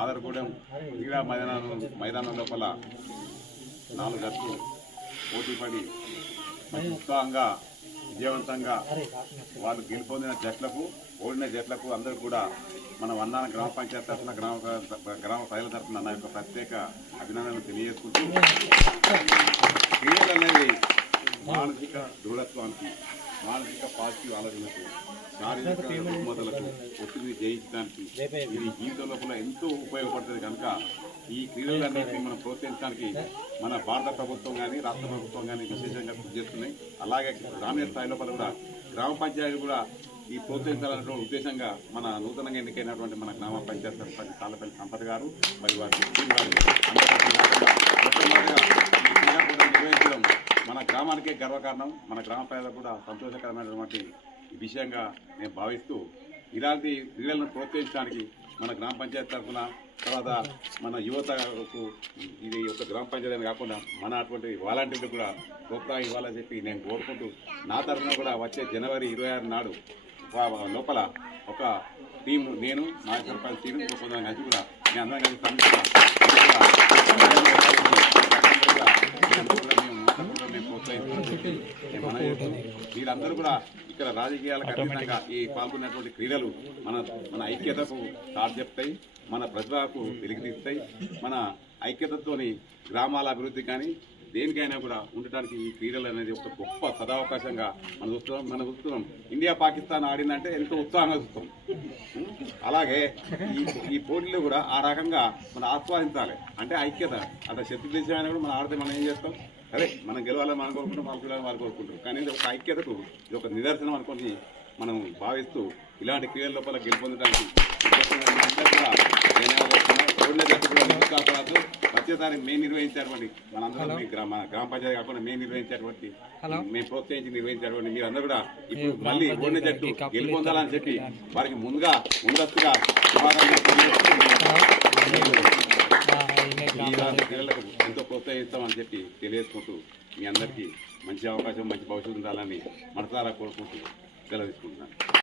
ఆదరగూడెం క్రీడా మైదానం లోపల 4 జట్లు పోటీపడి ఉత్సాహంగా విజయవంతంగా వాళ్ళు గెలుపొందిన జట్లకు ఓడిన జట్లకు అందరూ కూడా మన వన్నాన గ్రామ పంచాయతీ తరఫున గ్రామ ప్రజల తరఫున నా యొక్క ప్రత్యేక అభినందనలు తెలియజేసుకుంటూ క్రీడలు అనేది మానసిక దృఢత్వానికి మానసిక పాజిటివ్ ఆలోచనలకు శారీరక రుగ్మతలకు ఒత్తిడిని జయించడానికి ఇది జీవితంలో కూడా ఎంతో ఉపయోగపడుతుంది కనుక ఈ క్రీడలన్నింటినీ మనం ప్రోత్సహించడానికి మన భారత ప్రభుత్వం కానీ రాష్ట్ర ప్రభుత్వం కానీ విశేషంగా కృషి చేస్తున్నాయి. అలాగే గ్రామీణ స్థాయి లోపల కూడా గ్రామ పంచాయతీ కూడా ఈ ప్రోత్సహించాలనేటువంటి ఉద్దేశంగా మన నూతనంగా ఎన్నికైనటువంటి మన గ్రామ పంచాయతీ సర్పంచ్ తాళ్ళపల్లి సంపత్ గారు మరియు వారి నిర్వహించడం మన గ్రామానికే గర్వకారణం, మన గ్రామ ప్రజలకు కూడా సంతోషకరమైనటువంటి విషయంగా నేను భావిస్తూ ఇలాంటి క్రీడలను ప్రోత్సహించడానికి మన గ్రామ పంచాయతీ తరఫున తర్వాత మన యువతకు ఇది ఒక గ్రామ పంచాయతీ అని కాకుండా మన అటువంటి వాలంటీర్లు కూడా ప్రోత్సాహం ఇవ్వాలని చెప్పి నేను కోరుకుంటూ నా తరఫున కూడా వచ్చే జనవరి 26 నాడు లోపల ఒక టీం నేను మా సర్పంచ్ టీం కలిసి కూడా మీ అందరం కలిసి మీరందరూ కూడా ఇక్కడ రాజకీయాలకు అతీతంగా ఈ పాల్గొన్నటువంటి క్రీడలు మన ఐక్యతకు సార్ చెప్తాయి, మన ప్రజలకు వెలికితీస్తాయి. మన ఐక్యతతోని గ్రామాల అభివృద్ధి కానీ దేనికైనా కూడా ఉండటానికి ఈ క్రీడలు అనేది ఒక గొప్ప సదావకాశంగా మనం చూస్తున్నాం. ఇండియా పాకిస్తాన్ ఆడిందంటే ఎంతో ఉత్సాహంగా చూస్తాం. అలాగే ఈ పోటీలు కూడా ఆ రకంగా మనం ఆస్వాదించాలి. అంటే ఐక్యత అంటే శత్రు దేశం అయినా కూడా మనం ఆడితే మనం ఏం చేస్తాం, అదే మనం గెలవాలని మనం కోరుకుంటాం, వాళ్ళు గెలవాలని వాళ్ళు కోరుకుంటాం. కానీ ఇది ఒక ఐక్యతకు ఇది ఒక నిదర్శనం అనుకుని మనం భావిస్తూ ఇలాంటి క్రీడల లోపల గెలుపొందడానికి కాకూడదు. వచ్చేసారి మేము నిర్వహించేటువంటి మనందరం గ్రామ పంచాయతీ కాకుండా మేము నిర్వహించేటువంటి మేము ప్రోత్సహించి నిర్వహించేటువంటి మీరందరూ కూడా ఇప్పుడు మళ్ళీ ఓడిన జట్టు గెలుపొందాలని చెప్పి వారికి ముందస్తుగా క్రీడలకు ఎంతో ప్రోత్సహిస్తామని చెప్పి తెలియజేసుకుంటూ మీ అందరికీ మంచి అవకాశం మంచి భవిష్యత్తు ఉండాలని మనసారా కోరుకుంటూ సెలవు తీసుకుంటున్నాను.